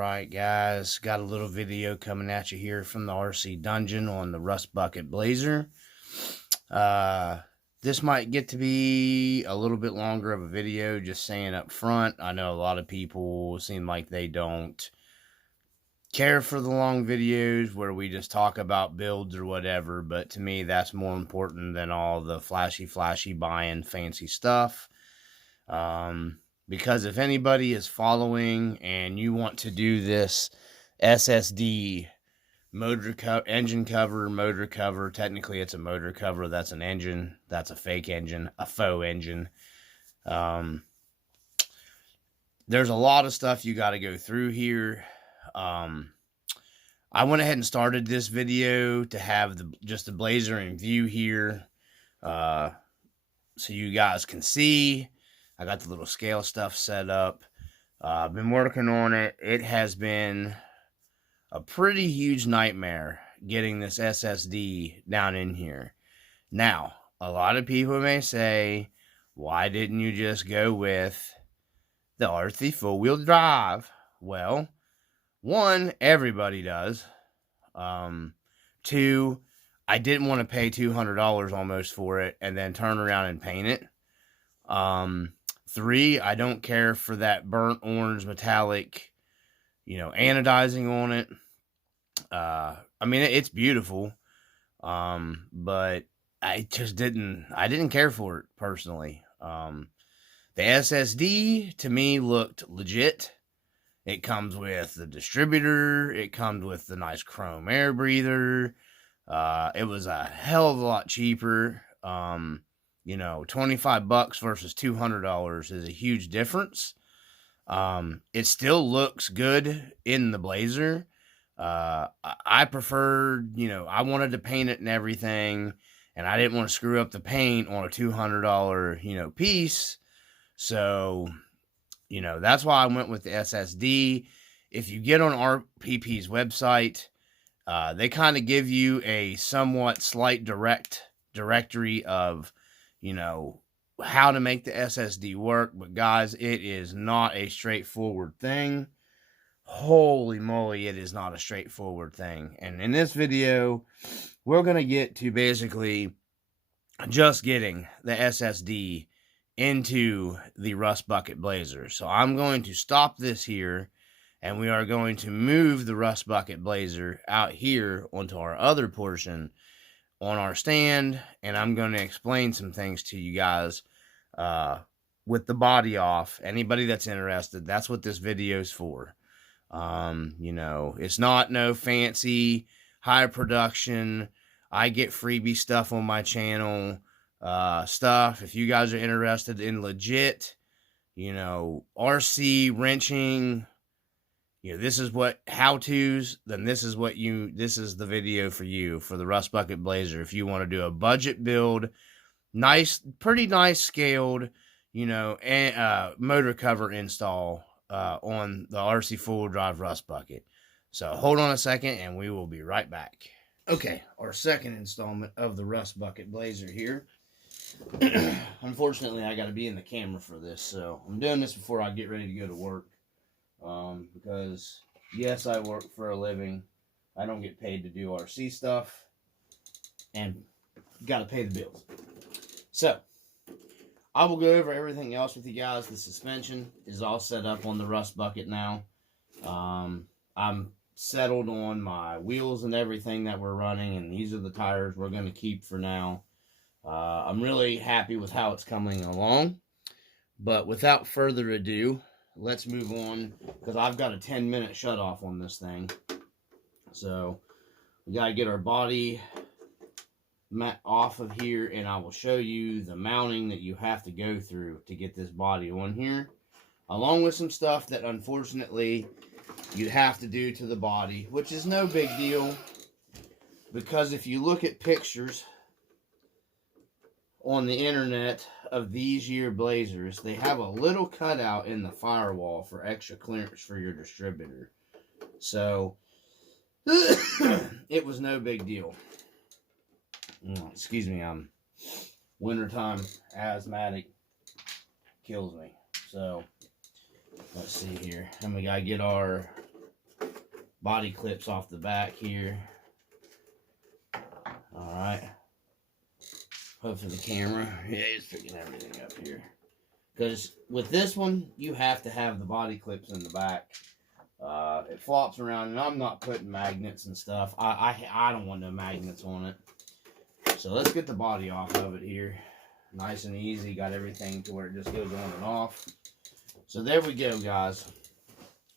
Alright guys, got a little video coming at you here from the RC dungeon on the Rustbucket Blazer. This might get to be a little bit longer of a video, just saying up front. I know a lot of people seem like they don't care for the long videos where we just talk about builds or whatever, but to me that's more important than all the flashy buying fancy stuff. Because if anybody is following and you want to do this SSD engine cover, motor cover, technically it's a motor cover, that's an engine, that's a fake engine, a faux engine. There's a lot of stuff you got to go through here. I went ahead and started this video to have just the Blazer in view here, so you guys can see. I got the little scale stuff set up. I've been working on it. It has been a pretty huge nightmare getting this SSD down in here. Now, a lot of people may say, why didn't you just go with the Rc4wd drive? Well, one, everybody does. Two, I didn't want to pay $200 almost for it and then turn around and paint it. Three, I don't care for that burnt orange metallic, anodizing on it. I mean, it's beautiful. But I didn't care for it personally. The SSD to me looked legit. It comes with the distributor. It comes with the nice chrome air breather. It was a hell of a lot cheaper. $25 versus $200 is a huge difference. It still looks good in the Blazer. I preferred, I wanted to paint it and everything, and I didn't want to screw up the paint on a $200, piece. So, that's why I went with the SSD. If you get on RPP's website, they kind of give you a somewhat slight directory of how to make the SSD work, but guys, it is not a straightforward thing. Holy moly, it is not a straightforward thing. And in this video, we're going to get to basically just getting the SSD into the Rustbucket Blazer. So I'm going to stop this here, and we are going to move the Rustbucket Blazer out here onto our other portion on our stand, and I'm going to explain some things to you guys with the body off. Anybody that's interested, that's what this video is for. It's not no fancy high production. I get freebie stuff on my channel. If you guys are interested in legit, RC wrenching, this is what how-tos, then this is the video for you, for the Rustbucket Blazer. If you want to do a budget build, pretty nice scaled, and motor cover install on the Rc4wd Rustbucket. So hold on a second and we will be right back. Okay, our second installment of the Rustbucket Blazer here. Unfortunately, I got to be in the camera for this, so I'm doing this before I get ready to go to work. Because yes, I work for a living. I don't get paid to do RC stuff, and got to pay the bills. So I will go over everything else with you guys. The suspension is all set up on the Rustbucket now. I'm settled on my wheels and everything that we're running, and these are the tires we're going to keep for now. I'm really happy with how it's coming along. But without further ado, let's move on, because I've got a 10-minute shut off on this thing. So we got to get our body off of here, and I will show you the mounting that you have to go through to get this body on here, along with some stuff that unfortunately you'd have to do to the body, which is no big deal, because if you look at pictures on the internet of these year Blazers, they have a little cutout in the firewall for extra clearance for your distributor. So it was no big deal. Excuse me, wintertime asthmatic kills me. So let's see here, and we gotta get our body clips off the back here. All right. Hopefully the camera, yeah, it's picking everything up here. Because with this one, you have to have the body clips in the back. It flops around, and I'm not putting magnets and stuff. I don't want no magnets on it. So let's get the body off of it here. Nice and easy. Got everything to where it just goes on and off. So there we go, guys.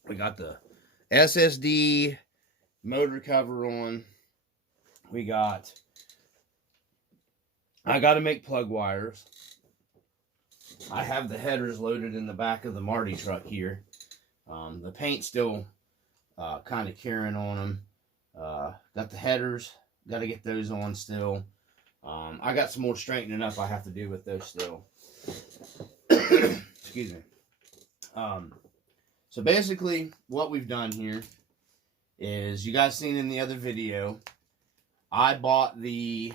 We got the SSD motor cover on. I got to make plug wires. I have the headers loaded in the back of the Marty truck here. The paint's still kind of curing on them. Got the headers. Got to get those on still. I got some more straightening up I have to do with those still. Excuse me. So basically, what we've done here is, you guys seen in the other video, I bought the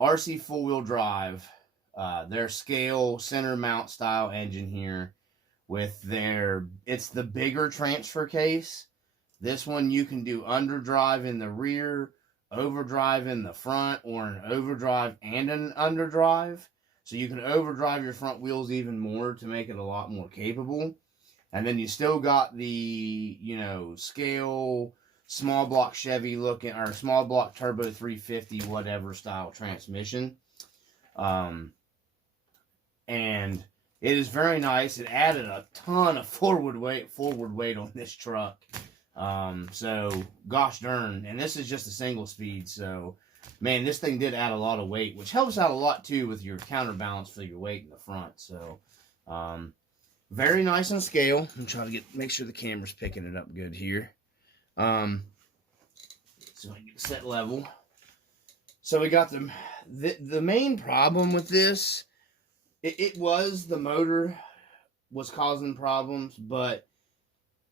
Rc4wd Drive, their scale center mount style engine here, with it's the bigger transfer case. This one you can do underdrive in the rear, overdrive in the front, or an overdrive and an underdrive. So you can overdrive your front wheels even more to make it a lot more capable. And then you still got the, scale small block Chevy looking, or small block turbo 350 whatever style transmission. And it is very nice. It added a ton of forward weight on this truck. So gosh darn, and this is just a single speed, so man, this thing did add a lot of weight, which helps out a lot too with your counterbalance for your weight in the front. So very nice on scale. I'm trying to make sure the camera's picking it up good here. So I get set level. So we got the main problem with this, it was the motor was causing problems, but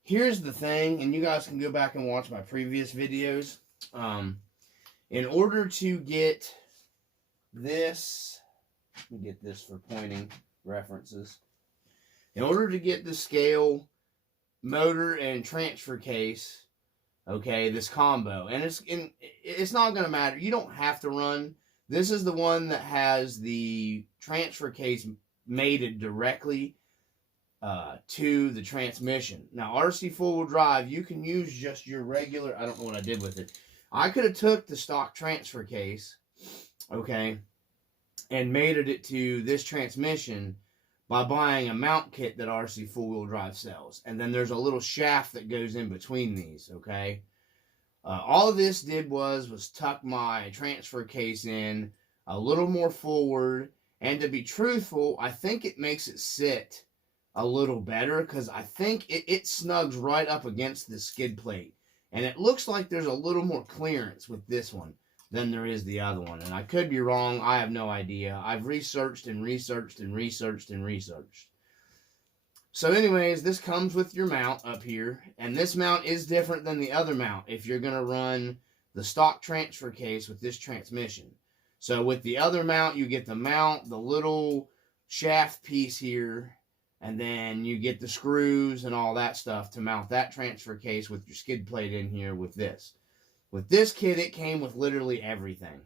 here's the thing, and you guys can go back and watch my previous videos. In order to get this, let me get this for pointing references. In order to get the scale, motor, and transfer case, okay, this combo, and it's not going to matter. You don't have to run. This is the one that has the transfer case mated directly to the transmission. Now, Rc4wd Drive, you can use just your regular, I don't know what I did with it. I could have took the stock transfer case, okay, and mated it to this transmission by buying a mount kit that Rc4wd Drive sells. And then there's a little shaft that goes in between these, okay. All of this did was tuck my transfer case in a little more forward. And to be truthful, I think it makes it sit a little better, because I think it snugs right up against the skid plate. And it looks like there's a little more clearance with this one than there is the other one. And I could be wrong. I have no idea. I've researched and researched and researched and researched. So anyways, this comes with your mount up here. And this mount is different than the other mount if you're going to run the stock transfer case with this transmission. So with the other mount, you get the mount, the little shaft piece here, and then you get the screws and all that stuff to mount that transfer case with your skid plate in here with this. With this kit, it came with literally everything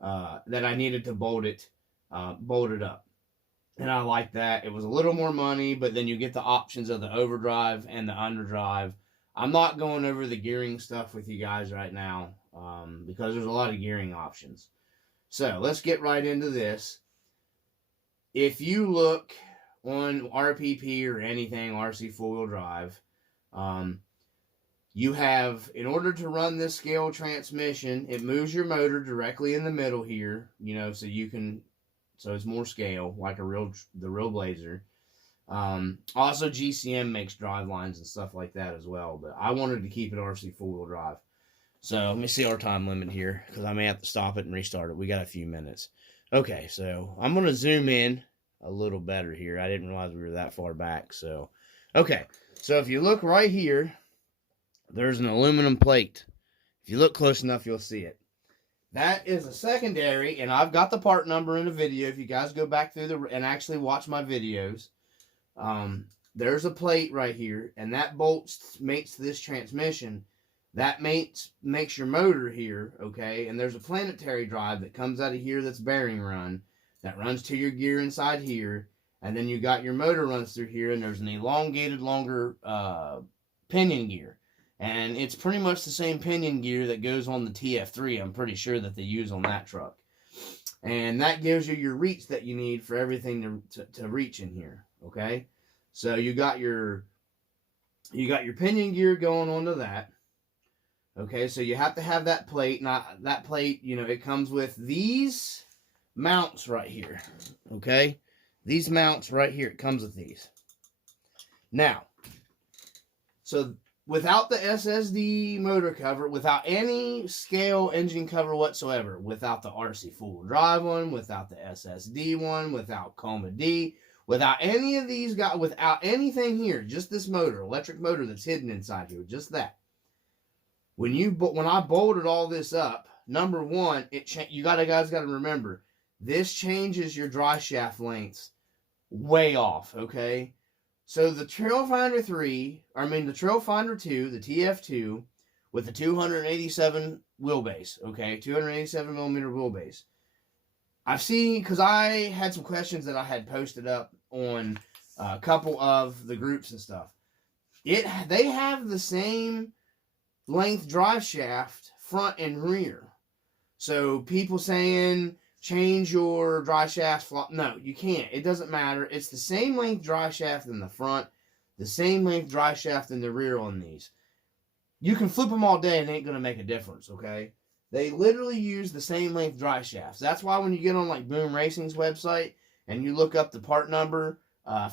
that I needed to bolt it up. And I like that. It was a little more money, but then you get the options of the overdrive and the underdrive. I'm not going over the gearing stuff with you guys right now because there's a lot of gearing options. So let's get right into this. If you look on RPP or anything, Rc4wd Drive, you have, in order to run this scale transmission, it moves your motor directly in the middle here, so it's more scale, like the real Blazer. Also, GCM makes drive lines and stuff like that as well, but I wanted to keep it Rc4wd Drive. So let me see our time limit here, because I may have to stop it and restart it. We got a few minutes. Okay, so I'm going to zoom in a little better here. I didn't realize we were that far back. So, okay, so if you look right here, there's an aluminum plate. If you look close enough, you'll see it. That is a secondary, and I've got the part number in the video. If you guys go back through and actually watch my videos, there's a plate right here, and that bolts mates to this transmission. That makes your motor here, okay? And there's a planetary drive that comes out of here that's bearing run, that runs to your gear inside here, and then you got your motor runs through here, and there's an elongated, longer pinion gear. And it's pretty much the same pinion gear that goes on the TF3, I'm pretty sure, that they use on that truck. And that gives you your reach that you need for everything to reach in here, okay? So you got your pinion gear going onto that. Okay, so you have to have that plate. Not that plate, you know, it comes with these mounts right here. Okay? These mounts right here, it comes with these. Now, so without the SSD motor cover, without any scale engine cover whatsoever, without the Rc4wd Drive one, without the SSD one, without Coma D, without any of these guys, without anything here, just this motor, electric motor that's hidden inside here, just that. When I bolted all this up, number one, you guys got to remember, this changes your dry shaft lengths way off, okay? So the Trailfinder 2, the TF2, with the 287 wheelbase, okay? 287 millimeter wheelbase. I've seen, because I had some questions that I had posted up on a couple of the groups and stuff. They have the same length drive shaft front and rear. So people saying change your drive shaft flop. No, you can't. It doesn't matter. It's the same length drive shaft in the front, the same length drive shaft in the rear on these. You can flip them all day and it ain't going to make a difference, okay? They literally use the same length drive shafts. That's why when you get on like Boom Racing's website and you look up the part number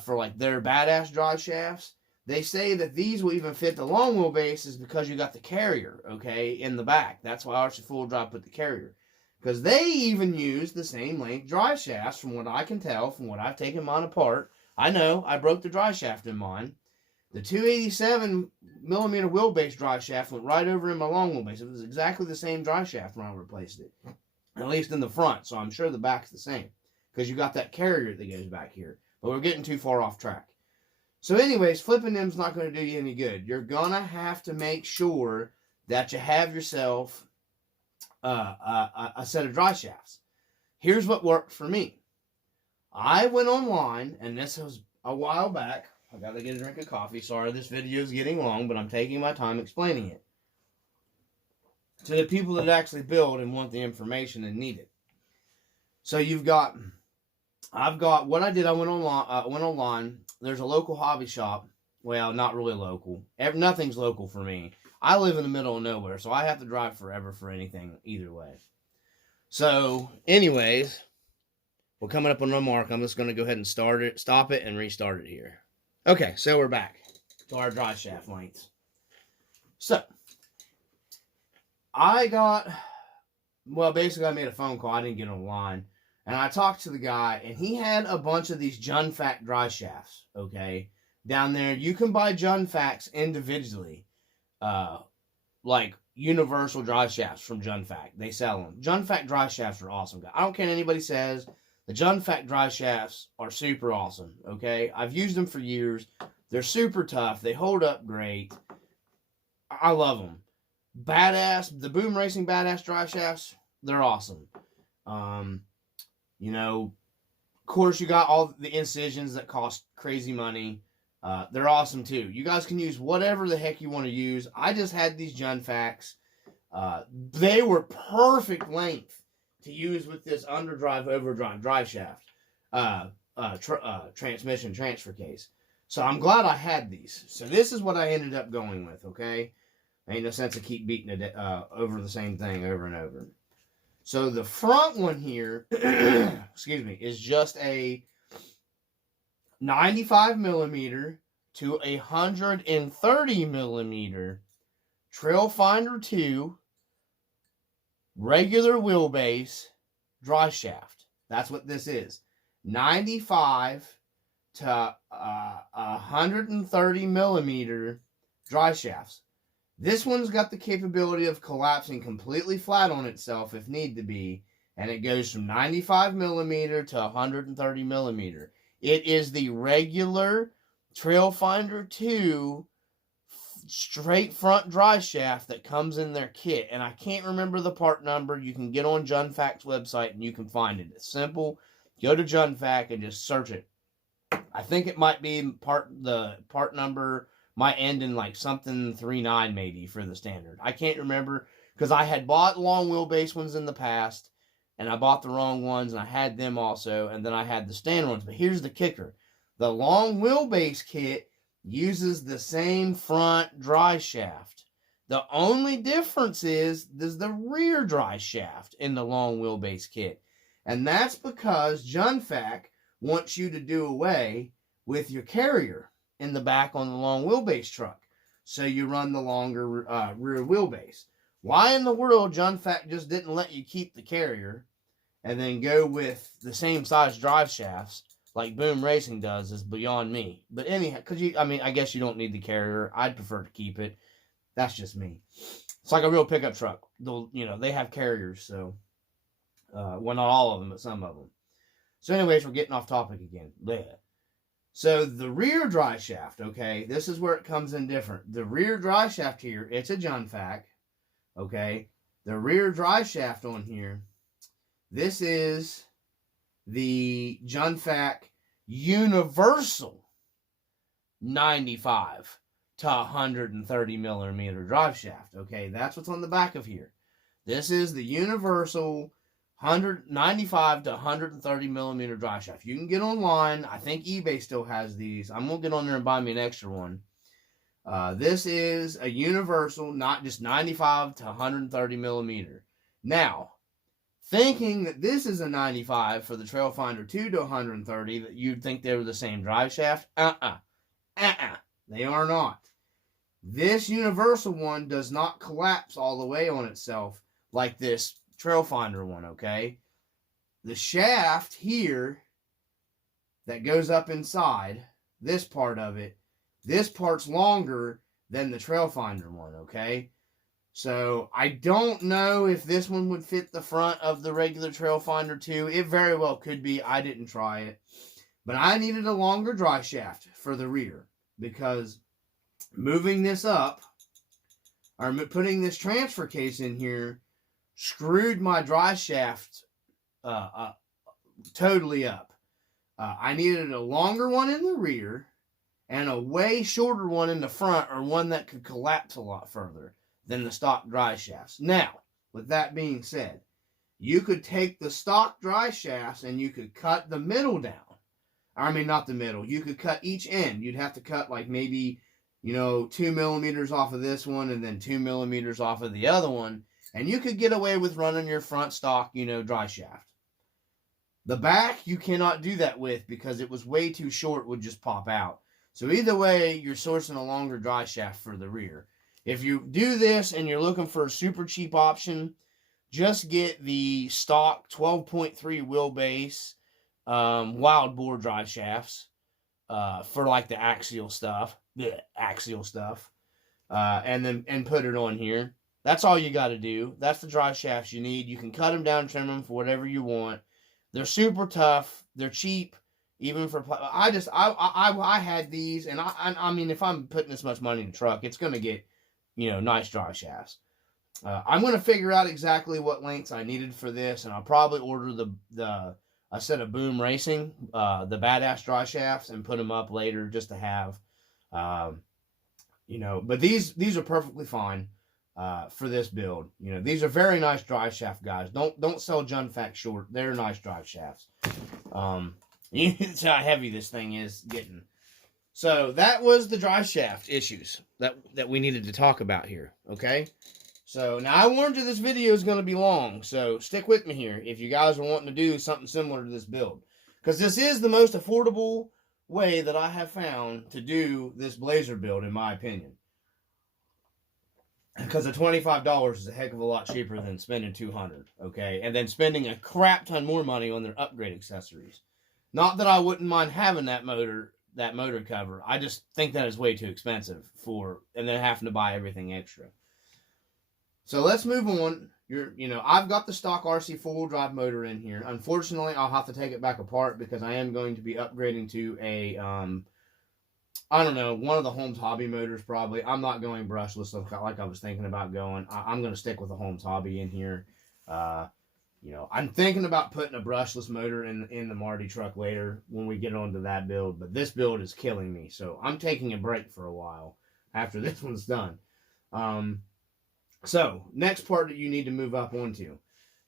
for like their badass drive shafts, they say that these will even fit the long wheelbases because you got the carrier, okay, in the back. That's why Rc4wd Drive put the carrier. Because they even use the same length drive shafts, from what I can tell, from what I've taken mine apart. I know, I broke the drive shaft in mine. The 287 millimeter wheelbase drive shaft went right over in my long wheelbase. It was exactly the same drive shaft when I replaced it. At least in the front, so I'm sure the back's the same. Because you got that carrier that goes back here. But we're getting too far off track. So anyways, flipping them's not going to do you any good. You're going to have to make sure that you have yourself a set of drive shafts. Here's what worked for me. I went online, and this was a while back. I got to get a drink of coffee. Sorry, this video is getting long, but I'm taking my time explaining it to the people that actually build and want the information and need it. So what I did, I went online. There's a local hobby shop. Well, not really local. Nothing's local for me. I live in the middle of nowhere, so I have to drive forever for anything either way. So, anyways, we're coming up on no mark. I'm just going to go ahead and stop it, and restart it here. Okay, so we're back to our drive shaft lengths. So, basically I made a phone call. I didn't get online. And I talked to the guy, and he had a bunch of these Junfac drive shafts, okay? Down there, you can buy Junfacs individually, like universal drive shafts from Junfac. They sell them. Junfac drive shafts are awesome. I don't care what anybody says. The Junfac drive shafts are super awesome, okay? I've used them for years. They're super tough. They hold up great. I love them. Badass. The Boom Racing Badass drive shafts, they're awesome. You know, of course, you got all the incisions that cost crazy money. They're awesome, too. You guys can use whatever the heck you want to use. I just had these Junfacs. They were perfect length to use with this underdrive, overdrive drive shaft transmission transfer case. So I'm glad I had these. So this is what I ended up going with, okay? Ain't no sense of keep beating it over the same thing over and over. So the front one here, excuse me, is just a 95 millimeter to 130 millimeter Trailfinder 2 regular wheelbase drive shaft. That's what this is. 95 to 130 millimeter drive shafts. This one's got the capability of collapsing completely flat on itself if need to be, and it goes from 95 millimeter to 130 millimeter. It is the regular Trailfinder 2 straight front drive shaft that comes in their kit. And I can't remember the part number. You can get on Junfac's website and you can find it. It's simple. Go to Junfac and just search it. I think it might be the part number might end in like something 39 maybe for the standard. I can't remember because I had bought long wheelbase ones in the past and I bought the wrong ones and I had them also, and then I had the standard ones. But here's the kicker. The long wheelbase kit uses the same front dry shaft. The only difference is there's the rear dry shaft in the long wheelbase kit. And that's because Junfac wants you to do away with your carrier in the back on the long wheelbase truck. So you run the longer rear wheelbase. Why in the world Junfac just didn't let you keep the carrier and then go with the same size drive shafts like Boom Racing does is beyond me. But anyhow, I guess you don't need the carrier. I'd prefer to keep it. That's just me. It's like a real pickup truck. They have carriers, so well, not all of them, but some of them. So anyways, we're getting off topic again. Blech. So the rear dry shaft, okay, this is where it comes in different. The rear dry shaft here, it's a Junfac, okay. The rear dry shaft on here, this is the Junfac Universal 95 to 130 millimeter drive shaft, okay. That's what's on the back of here. This is the Universal 195 to 130 millimeter drive shaft. You can get online. I think eBay still has these. I'm going to get on there and buy me an extra one. This is a universal, not just 95 to 130 millimeter. Now, thinking that this is a 95 for the Trailfinder 2 to 130, that you'd think they were the same drive shaft. They are not. This universal one does not collapse all the way on itself like this Trailfinder one, okay? The shaft here that goes up inside, this part of it, this part's longer than the Trailfinder one, okay? So I don't know if this one would fit the front of the regular Trailfinder 2. It very well could be. I didn't try it. But I needed a longer dry shaft for the rear because moving this up, or putting this transfer case in here, screwed my dry shaft totally up. I needed a longer one in the rear and a way shorter one in the front, or one that could collapse a lot further than the stock dry shafts. Now, with that being said, you could take the stock dry shafts and you could cut the middle down. I mean, not the middle. You could cut each end. You'd have to cut like maybe, 2 millimeters off of this one and then 2 millimeters off of the other one. And you could get away with running your front stock, dry shaft. The back, you cannot do that with because it was way too short, would just pop out. So either way, you're sourcing a longer dry shaft for the rear. If you do this and you're looking for a super cheap option, just get the stock 12.3 wheelbase wild bore dry shafts for like the axial stuff. And put it on here. That's all you got to do. That's the dry shafts you need. You can cut them down, trim them for whatever you want. They're super tough. They're cheap, even for. I had these, and I mean, if I'm putting this much money in a truck, it's gonna get, nice dry shafts. I'm gonna figure out exactly what lengths I needed for this, and I'll probably order a set of Boom Racing, the badass dry shafts, and put them up later just to have, But these are perfectly fine. For this build, these are very nice drive shaft, guys. Don't sell Junfac short. They're nice drive shafts. You can see how heavy this thing is getting. So that was the drive shaft issues that we needed to talk about here. Okay. So now I warned you this video is going to be long, so stick with me here if you guys are wanting to do something similar to this build, because this is the most affordable way that I have found to do this Blazer build, in my opinion. Because the $25 is a heck of a lot cheaper than spending $200, okay? And then spending a crap ton more money on their upgrade accessories. Not that I wouldn't mind having that motor cover. I just think that is way too expensive and then having to buy everything extra. So let's move on. I've got the stock Rc4wd drive motor in here. Unfortunately, I'll have to take it back apart because I am going to be upgrading to a I don't know, one of the Holmes Hobby motors probably. I'm not going brushless like I was thinking about going. I'm going to stick with the Holmes Hobby in here. You know, I'm thinking about putting a brushless motor in the Marty truck later when we get onto that build, but this build is killing me, so I'm taking a break for a while after this one's done. So, next part that you need to move up onto.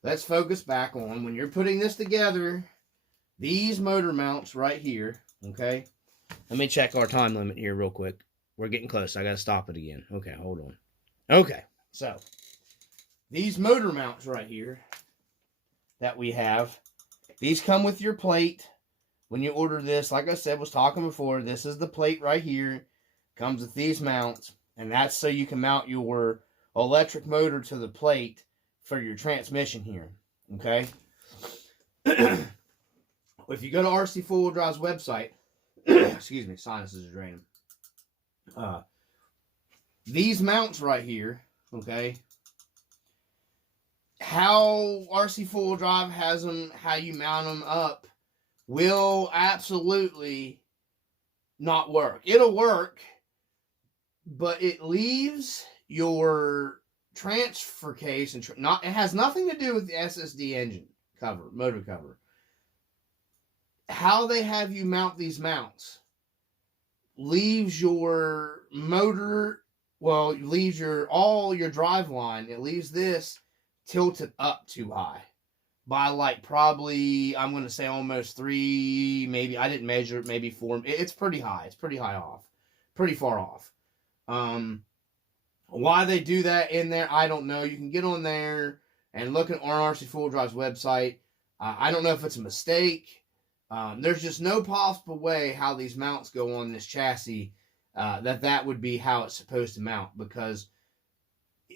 Let's focus back on, when you're putting this together, these motor mounts right here, okay? Let me check our time limit here real quick. We're getting close. I got to stop it again. Okay, hold on. Okay, so these motor mounts right here that we have, these come with your plate. When you order this, like I said, was talking before, this is the plate right here. Comes with these mounts, and that's so you can mount your electric motor to the plate for your transmission here, okay? If you go to Rc4wd Drive's website, excuse me, sinuses are draining. These mounts right here, okay, how Rc4wd Drive has them, how you mount them up, will absolutely not work. It'll work, but it leaves your transfer case and it has nothing to do with the SSD engine cover, motor cover. How they have you mount these mounts leaves your motor, well, leaves all your drive line. It leaves this tilted up too high by like probably, I'm going to say almost 3, maybe, I didn't measure it, maybe 4. It's pretty high. It's pretty high off. Pretty far off. Why they do that in there, I don't know. You can get on there and look at Rc4wd Drive's website. I don't know if it's a mistake. There's just no possible way how these mounts go on this chassis that would be how it's supposed to mount, because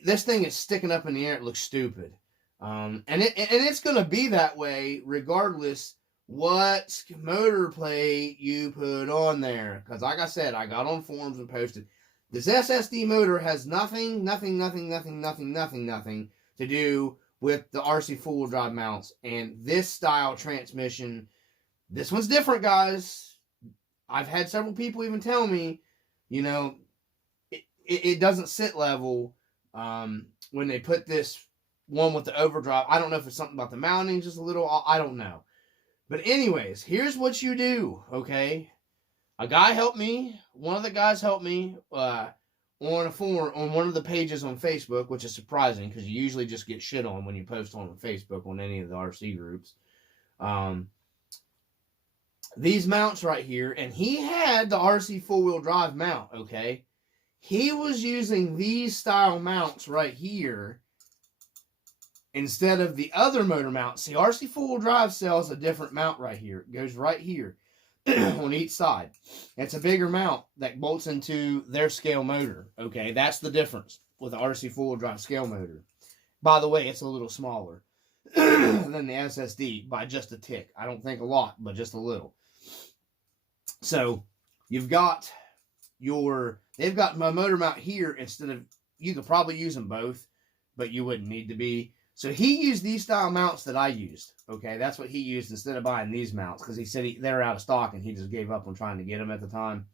this thing is sticking up in the air. It looks stupid. And it's going to be that way regardless what motor plate you put on there. Because like I said, I got on forums and posted, this SSD motor has nothing to do with the Rc4wd Drive mounts. And this style transmission, this one's different, guys. I've had several people even tell me, you know, it doesn't sit level when they put this one with the overdrive. I don't know if it's something about the mounting, just a little, I don't know. But anyways, here's what you do, okay? A guy helped me. One of the guys helped me on a forum, on one of the pages on Facebook, which is surprising because you usually just get shit on when you post on Facebook on any of the RC groups. These mounts right here, and he had the Rc4wd Drive mount, okay? He was using these style mounts right here instead of the other motor mount. See, Rc4wd Drive sells a different mount right here. It goes right here on each side. It's a bigger mount that bolts into their scale motor, okay? That's the difference with the Rc4wd Drive scale motor. By the way, it's a little smaller than the SSD by just a tick. I don't think a lot, but just a little. So you've got they've got my motor mount here instead of, you could probably use them both, but you wouldn't need to be. So he used these style mounts that I used. Okay, that's what he used instead of buying these mounts, because he said they're out of stock and he just gave up on trying to get them at the time.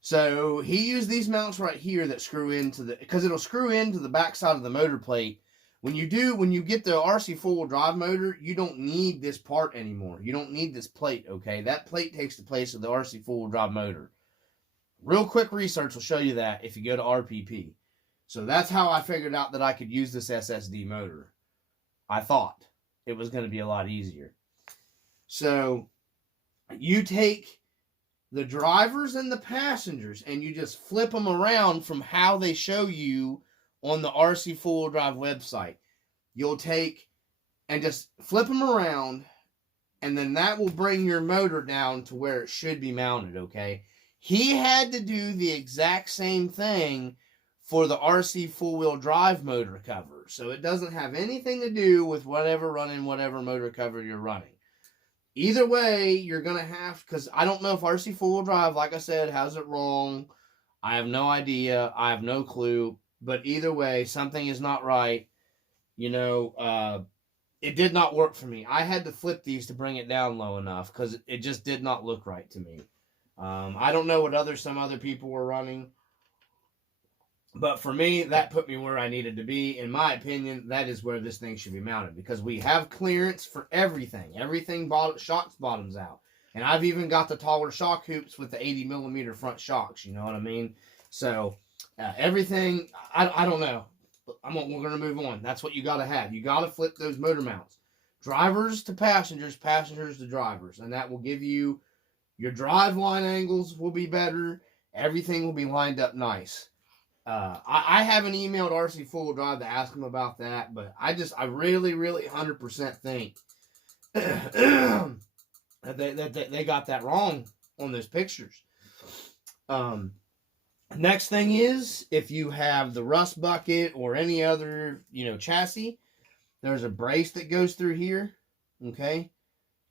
So he used these mounts right here that screw into because it'll screw into the back side of the motor plate. When you get the Rc4wd Drive motor, you don't need this part anymore. You don't need this plate, okay? That plate takes the place of the Rc4wd Drive motor. Real quick research will show you that if you go to RPP. So that's how I figured out that I could use this SSD motor. I thought it was going to be a lot easier. So you take the drivers and the passengers and you just flip them around from how they show you on the Rc4wd Drive website. You'll take and just flip them around, and then that will bring your motor down to where it should be mounted, okay? He had to do the exact same thing for the Rc4wd Drive motor cover. So it doesn't have anything to do with whatever motor cover you're running. Either way, you're going to have, because I don't know if Rc4wd Drive, like I said, has it wrong. I have no idea. I have no clue. But either way, something is not right. You know, it did not work for me. I had to flip these to bring it down low enough because it just did not look right to me. I don't know what some other people were running, but for me, that put me where I needed to be. In my opinion, that is where this thing should be mounted, because we have clearance for everything. Everything shocks bottoms out. And I've even got the taller shock hoops with the 80 millimeter front shocks. You know what I mean? So everything, I don't know. We're going to move on. That's what you got to have. You got to flip those motor mounts. Drivers to passengers, passengers to drivers. And that will give you, your drive line angles will be better. Everything will be lined up nice. I haven't emailed Rc4wd to ask them about that, but I really 100% think that they got that wrong on those pictures. Next thing is, if you have the Rustbucket or any other, chassis, there's a brace that goes through here. Okay.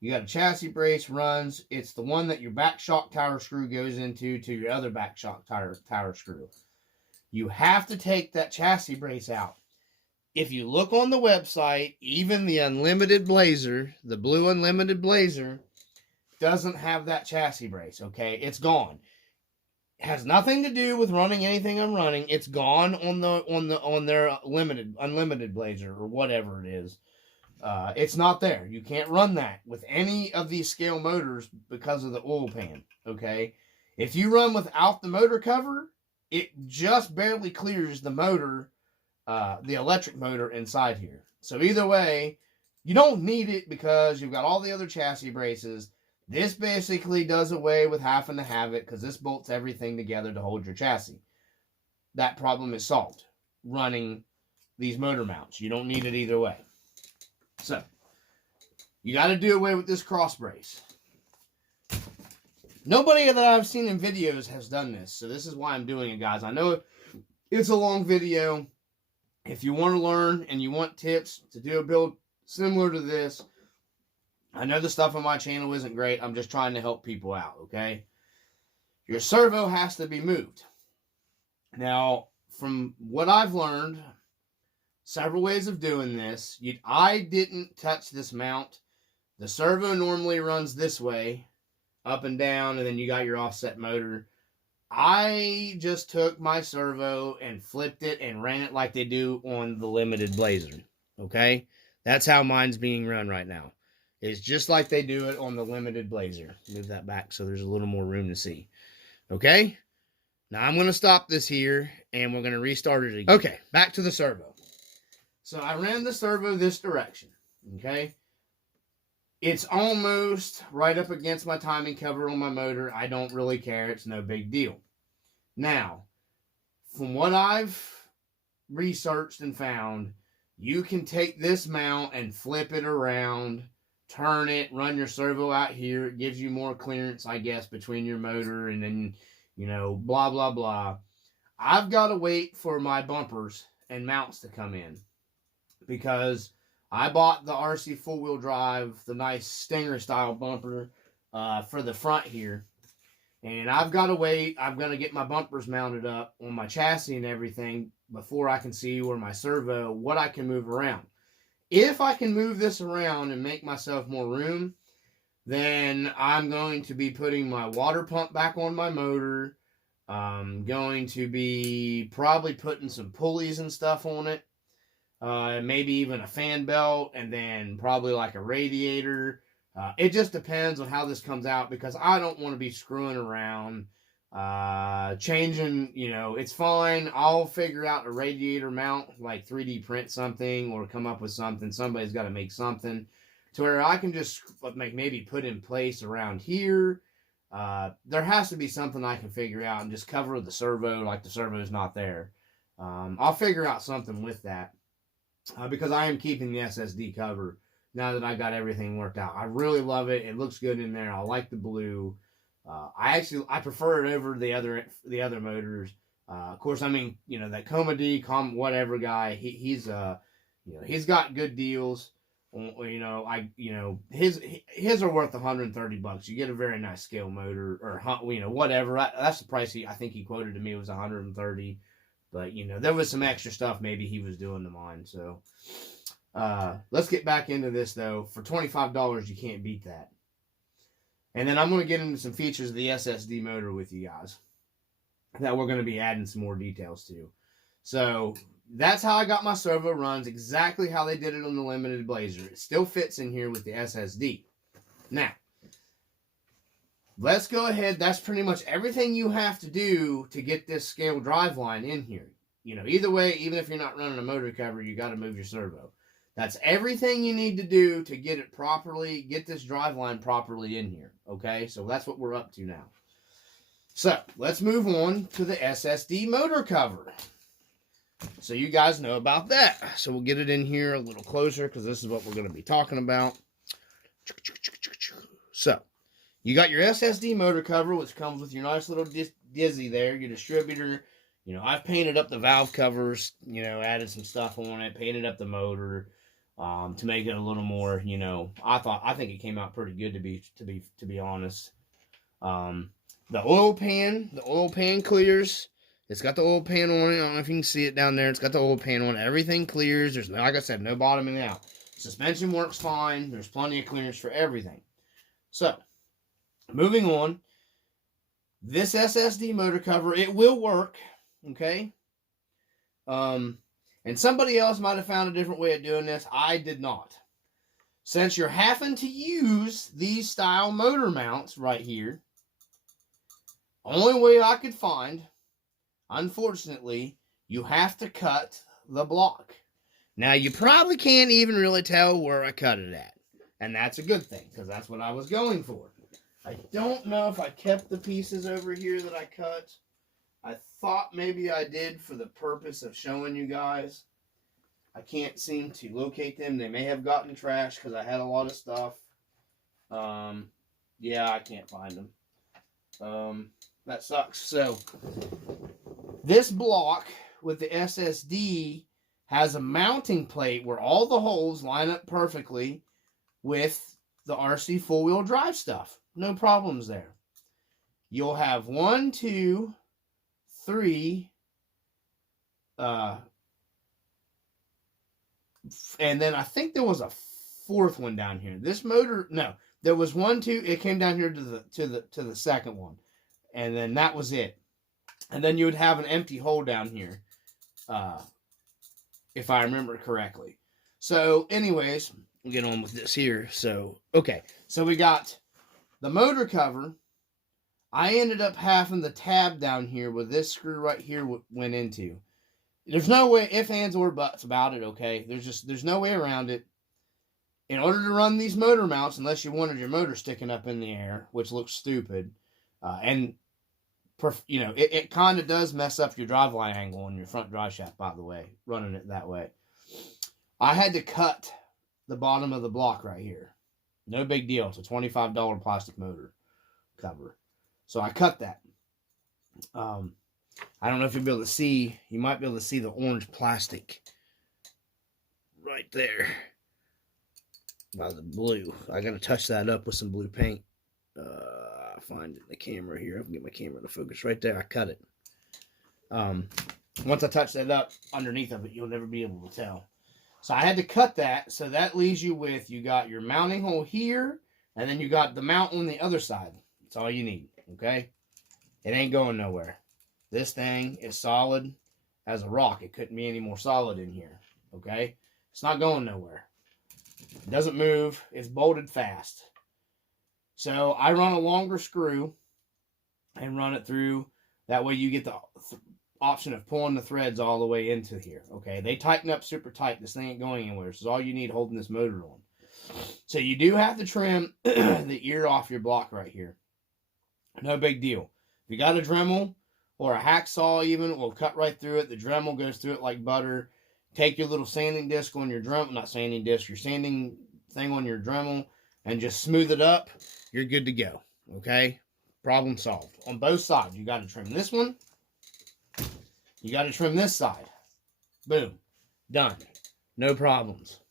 You got a chassis brace runs. It's the one that your back shock tower screw goes into to your other back shock tower screw. You have to take that chassis brace out. If you look on the website, even the Unlimited Blazer, the blue Unlimited Blazer, doesn't have that chassis brace, okay? It's gone. It has nothing to do with running anything I'm running. It's gone on their Unlimited Blazer or whatever it is. It's not there. You can't run that with any of these scale motors because of the oil pan, okay? If you run without the motor cover, it just barely clears the motor, the electric motor inside here. So either way, you don't need it because you've got all the other chassis braces. This basically does away with having to have it because this bolts everything together to hold your chassis. That problem is solved running these motor mounts. You don't need it either way. So, you got to do away with this cross brace. Nobody that I've seen in videos has done this, so this is why I'm doing it, guys. I know it's a long video. If you want to learn and you want tips to do a build similar to this, I know the stuff on my channel isn't great. I'm just trying to help people out, okay? Your servo has to be moved. Now, from what I've learned, several ways of doing this. I didn't touch this mount. The servo normally runs this way, up and down, and then you got your offset motor. I just took my servo and flipped it and ran it like they do on the Limited Blazer, okay? That's how mine's being run right now. It's just like they do it on the Limited Blazer. Move that back so there's a little more room to see, okay? Now I'm going to stop this here, and we're going to restart it again. Okay, back to the servo. So I ran the servo this direction, okay? It's almost right up against my timing cover on my motor. I don't really care. It's no big deal. Now, from what I've researched and found, you can take this mount and flip it around, turn it, run your servo out here. It gives you more clearance, I guess, between your motor and then, blah, blah, blah. I've got to wait for my bumpers and mounts to come in because I bought the RC four-wheel drive, the nice Stinger style bumper for the front here. And I've got to wait. I'm going to get my bumpers mounted up on my chassis and everything before I can see where my servo, what I can move around. If I can move this around and make myself more room, then I'm going to be putting my water pump back on my motor. I'm going to be probably putting some pulleys and stuff on it. Maybe even a fan belt, and then probably like a radiator. It just depends on how this comes out because I don't want to be screwing around, changing, it's fine. I'll figure out a radiator mount, like 3D print something or come up with something. Somebody's got to make something to where I can just maybe put in place around here. There has to be something I can figure out and just cover the servo like the servo's not there. I'll figure out something with that. Because I am keeping the SSD cover now that I got everything worked out. I really love it. It looks good in there. I like the blue. I prefer it over the other motors. Of course, that Comedy, whatever guy, he's got good deals. His are worth $130. You get a very nice scale motor or whatever. That's the price I think he quoted to me was $130. But, there was some extra stuff maybe he was doing to mine. So, let's get back into this, though. For $25, you can't beat that. And then I'm going to get into some features of the SSD motor with you guys that we're going to be adding some more details to. So that's how I got my servo runs, exactly how they did it on the limited Blazer. It still fits in here with the SSD. Now, let's go ahead. That's pretty much everything you have to do to get this scale drive line in here. You know, either way, even if you're not running a motor cover, you got to move your servo. That's everything you need to do to get it properly, get this drive line properly in here. Okay, so that's what we're up to now. So let's move on to the SSD motor cover. So you guys know about that. So we'll get it in here a little closer because this is what we're going to be talking about. So you got your SSD motor cover, which comes with your nice little dizzy there, your distributor. You know, I've painted up the valve covers, you know, added some stuff on it, painted up the motor to make it a little more, you know, I think it came out pretty good to be honest. The oil pan clears. It's got the oil pan on it. I don't know if you can see it down there. It's got the oil pan on it. Everything clears. There's, like I said, no bottoming out. Suspension works fine. There's plenty of clearance for everything. So, moving on. This SSD motor cover, it will work. Okay? And somebody else might have found a different way of doing this. I did not. Since you're having to use these style motor mounts right here, only way I could find, unfortunately, you have to cut the block. Now, you probably can't even really tell where I cut it at. And that's a good thing, because that's what I was going for. I don't know if I kept the pieces over here that I cut. I thought maybe I did for the purpose of showing you guys. I can't seem to locate them. They may have gotten trashed because I had a lot of stuff. Yeah, I can't find them. That sucks. So, this block with the SSD has a mounting plate where all the holes line up perfectly with the Rc4wd drive stuff. No problems there. You'll have 1, 2, 3, and then I think there was a fourth one down here. This motor, no, there was 1, 2. It came down here to the second one, and then that was it. And then you would have an empty hole down here, if I remember correctly. So, anyways, we'll get on with this here. So, okay, so we got the motor cover. I ended up having the tab down here where this screw right here went into. There's no way, ifs, ands, or buts about it, okay? There's no way around it. In order to run these motor mounts, unless you wanted your motor sticking up in the air, which looks stupid, and you know, it kind of does mess up your driveline angle on your front drive shaft, by the way, running it that way. I had to cut the bottom of the block right here. No big deal. It's a $25 plastic motor cover. So I cut that. I don't know if you'll be able to see. You might be able to see the orange plastic right there by the blue. I got to touch that up with some blue paint. Find it in the camera here. I can get my camera to focus right there. I cut it. Once I touch that up underneath of it, you'll never be able to tell. So I had to cut that. So that leaves you with, you got your mounting hole here, and then you got the mount on the other side. That's all you need, okay? It ain't going nowhere. This thing is solid as a rock. It couldn't be any more solid in here, okay? It's not going nowhere. It doesn't move. It's bolted fast. So I run a longer screw and run it through. That way you get the option of pulling the threads all the way into here. Okay, they tighten up super tight. This thing ain't going anywhere. This is all you need holding this motor on. So you do have to trim the ear off your block right here. No big deal. If you got a Dremel or a hacksaw even, will cut right through it. The Dremel goes through it like butter. Take your little sanding disc on your Dremel, not sanding disc, your sanding thing on your Dremel, and just smooth it up. You're good to go. Okay? Problem solved. On both sides, you got to trim this one. You got to trim this side. Boom. Done. No problems.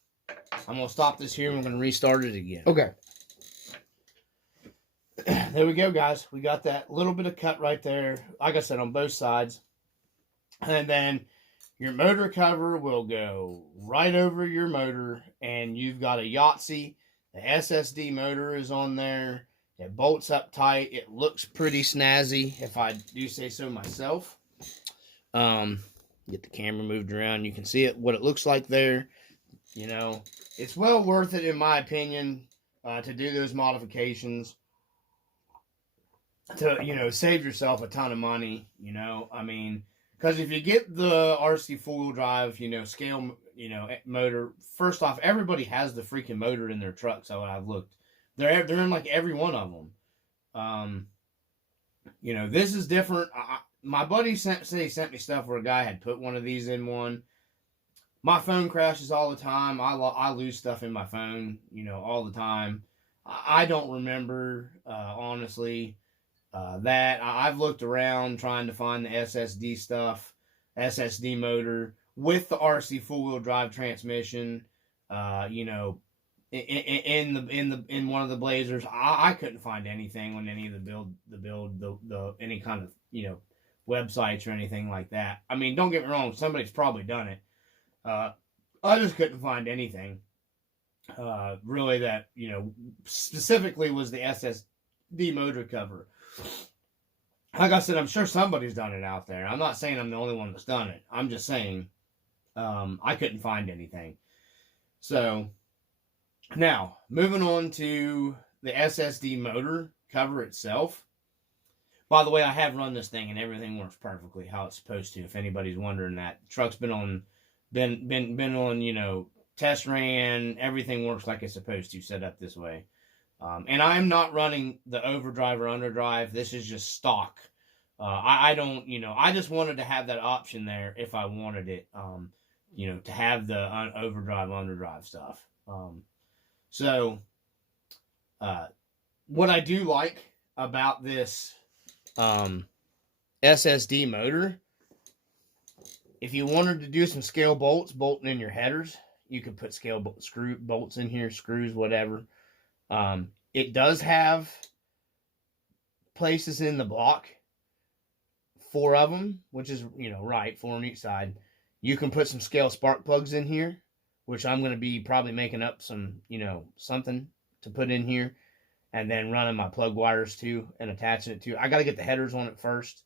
I'm going to stop this here and we're going to restart it again. Okay. There we go, guys. We got that little bit of cut right there. Like I said, on both sides. And then your motor cover will go right over your motor. And you've got a Yahtzee. The SSD motor is on there. It bolts up tight. It looks pretty snazzy, if I do say so myself. Get the camera moved around. You can see it, what it looks like there. You know, it's well worth it, in my opinion, to do those modifications to, you know, save yourself a ton of money. You know, I mean, because if you get the RC four-wheel drive, you know, scale, you know, motor, first off, everybody has the freaking motor in their truck. So I've looked, they're in like every one of them. You know, this is different. My buddy sent me stuff where a guy had put one of these in one. My phone crashes all the time. I lose stuff in my phone, you know, all the time. I don't remember, honestly, that. I've looked around trying to find the SSD stuff, SSD motor with the RC four-wheel drive transmission. You know, in one of the Blazers, I couldn't find anything on any of the any kind of, you know, websites or anything like that. I mean, don't get me wrong, somebody's probably done it. I just couldn't find anything really that, you know, specifically was the SSD motor cover. Like I said, I'm sure somebody's done it out there. I'm not saying I'm the only one that's done it. I'm just saying I couldn't find anything. So now, moving on to the SSD motor cover itself. By the way, I have run this thing and everything works perfectly how it's supposed to. If anybody's wondering that, the truck's been on, you know, test ran. Everything works like it's supposed to, set up this way. And I'm not running the overdrive or underdrive. This is just stock. I don't, you know, I just wanted to have that option there if I wanted it. You know, to have the overdrive, underdrive stuff. So, what I do like about this SSD motor, if you wanted to do some scale bolting in your headers, you could put scale bolts in here, screws, whatever. It does have places in the block, 4 of them, which is, you know, right, 4 on each side. You can put some scale spark plugs in here, which I'm going to be probably making up some, you know, something to put in here, and then running my plug wires too and attaching it to. I got to get the headers on it first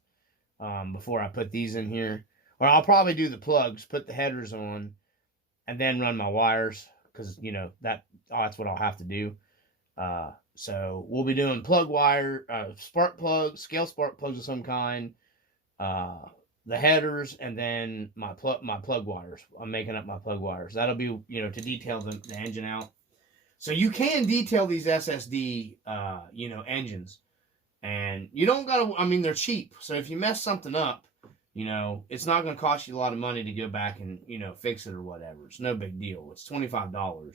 before I put these in here. Or I'll probably do the plugs, put the headers on, and then run my wires, because, you know, that's what I'll have to do. So we'll be doing plug wire, spark plugs, scale spark plugs of some kind, the headers, and then my plug wires. I'm making up my plug wires. That'll be, you know, to detail the engine out. So you can detail these SSD, you know, engines, and you don't gotta. I mean, they're cheap. So if you mess something up, you know, it's not going to cost you a lot of money to go back and, you know, fix it or whatever. It's no big deal. It's $25.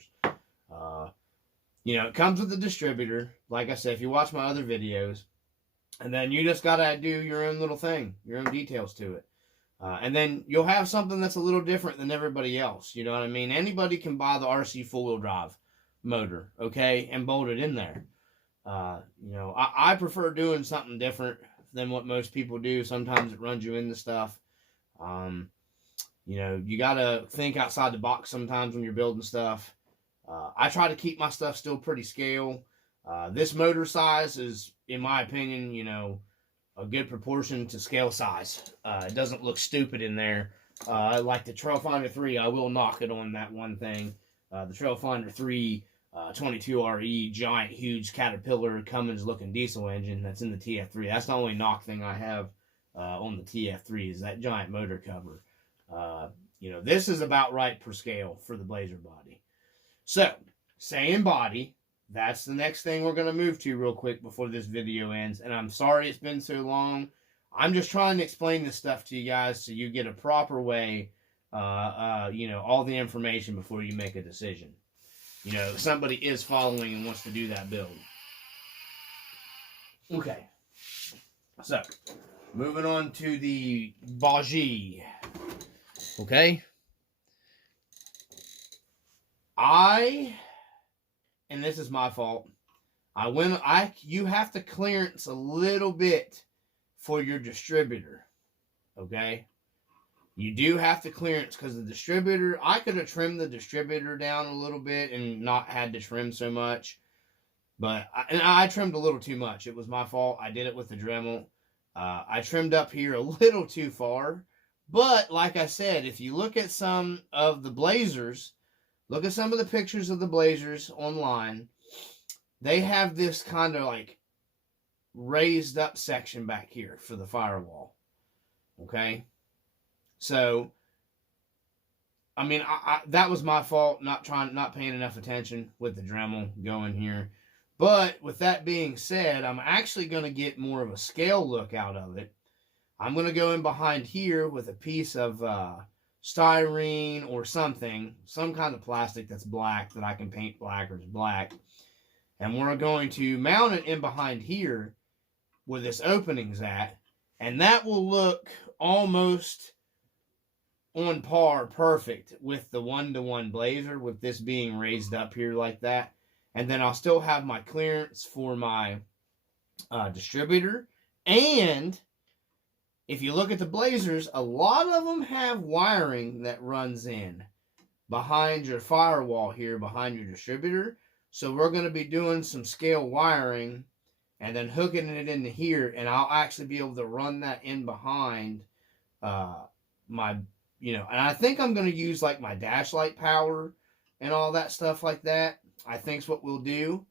You know, it comes with a distributor. Like I said, if you watch my other videos, and then you just got to do your own little thing, your own details to it. And then you'll have something that's a little different than everybody else. You know what I mean? Anybody can buy the RC four-wheel drive motor, okay, and bolt it in there. You know, I prefer doing something different than what most people do. Sometimes it runs you into stuff. You know, you got to think outside the box sometimes when you're building stuff. I try to keep my stuff still pretty scale. This motor size is, in my opinion, you know, a good proportion to scale size. It doesn't look stupid in there. Like the Trailfinder 3, I will knock it on that one thing. The Trailfinder 3 22RE, giant, huge Caterpillar Cummins looking diesel engine that's in the TF3. That's the only knock thing I have on the TF3 is that giant motor cover. You know, this is about right per scale for the Blazer body. So, saying body, that's the next thing we're going to move to real quick before this video ends. And I'm sorry it's been so long. I'm just trying to explain this stuff to you guys so you get a proper way, you know, all the information before you make a decision. You know, if somebody is following and wants to do that build. Okay. So, moving on to the Bougie. Okay. And this is my fault, you have to clearance a little bit for your distributor, okay? You do have to clearance, because the distributor, I could have trimmed the distributor down a little bit and not had to trim so much. But I trimmed a little too much. It was my fault. I did it with the Dremel. I trimmed up here a little too far. But like I said, if you look at some of the Blazers, look at some of the pictures of the Blazers online, they have this kind of like raised up section back here for the firewall. Okay? So, I mean, that was my fault, not paying enough attention with the Dremel going here. But with that being said, I'm actually going to get more of a scale look out of it. I'm going to go in behind here with a piece of styrene or something, some kind of plastic that's black that I can paint black or is black. And we're going to mount it in behind here where this opening's at. And that will look almost on par, perfect with the 1-to-1 Blazer, with this being raised up here like that. And then I'll still have my clearance for my distributor. And if you look at the Blazers, a lot of them have wiring that runs in behind your firewall here, behind your distributor. So we're going to be doing some scale wiring and then hooking it into here. And I'll actually be able to run that in behind my, you know, and I think I'm going to use like my dash light power and all that stuff like that. I think's what we'll do.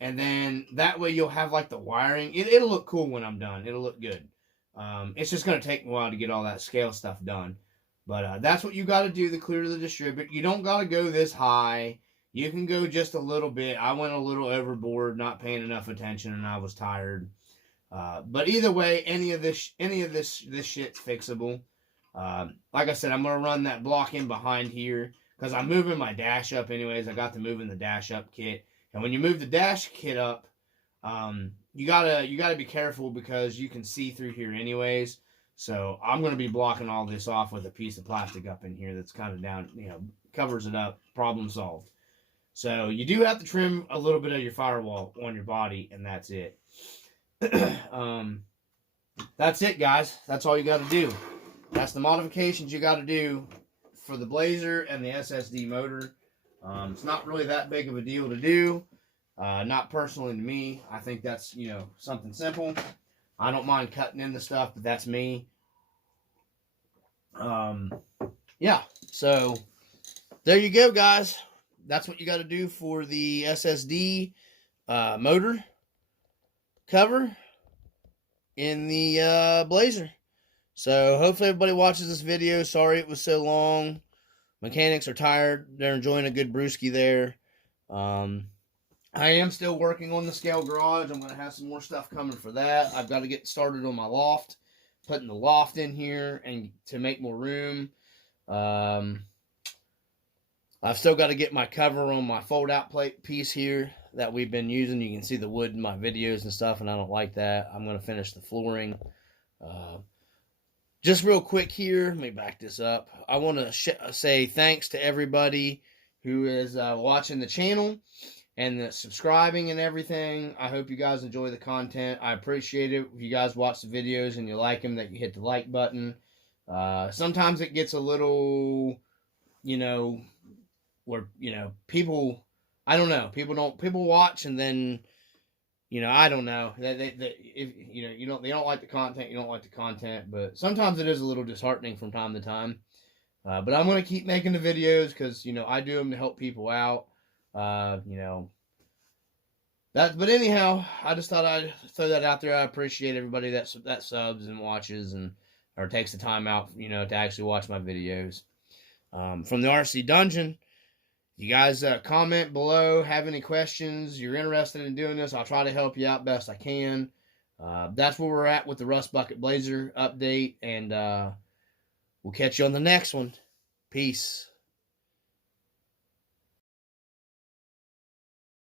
And then that way you'll have like the wiring. It'll look cool when I'm done. It'll look good. It's just going to take me a while to get all that scale stuff done. But that's what you got to do to clear the distributor. You don't got to go this high. You can go just a little bit. I went a little overboard, not paying enough attention, and I was tired. But either way, any of this shit's fixable. Like I said, I'm going to run that block in behind here because I'm moving my dash up anyways. I got to move in the dash up kit. And when you move the dash kit up, you gotta be careful because you can see through here anyways. So I'm going to be blocking all this off with a piece of plastic up in here that's kind of down, you know, covers it up. Problem solved. So you do have to trim a little bit of your firewall on your body, and that's it. That's it, guys. That's all you got to do. That's the modifications you got to do for the Blazer and the SSD motor. It's not really that big of a deal to do. Not personally to me. I think that's, you know, something simple. I don't mind cutting in the stuff, but that's me. Yeah, so there you go, guys. That's what you got to do for the SSD motor cover in the Blazer. So hopefully everybody watches this video. Sorry it was so long. Mechanics are tired. They're enjoying a good brewski there. I am still working on the scale garage. I'm going to have some more stuff coming for that. I've got to get started on my loft, putting the loft in here and to make more room. I've still got to get my cover on my fold-out plate piece here that we've been using. You can see the wood in my videos and stuff, and I don't like that. I'm going to finish the flooring. Just real quick here, let me back this up. I want to say thanks to everybody who is watching the channel and the subscribing and everything. I hope you guys enjoy the content. I appreciate it. If you guys watch the videos and you like them, that you hit the like button. Sometimes it gets a little, you know, where, you know, people, I don't know, people watch and then, you know, I don't know. If you know, they don't like the content, you don't like the content, but sometimes it is a little disheartening from time to time. But I'm going to keep making the videos because, you know, I do them to help people out. You know, but anyhow, I just thought I'd throw that out there. I appreciate everybody that subs and watches or takes the time out, you know, to actually watch my videos. From the RC Dungeon, you guys comment below, have any questions, you're interested in doing this, I'll try to help you out best I can. That's where we're at with the Rustbucket Blazer update, and we'll catch you on the next one. Peace.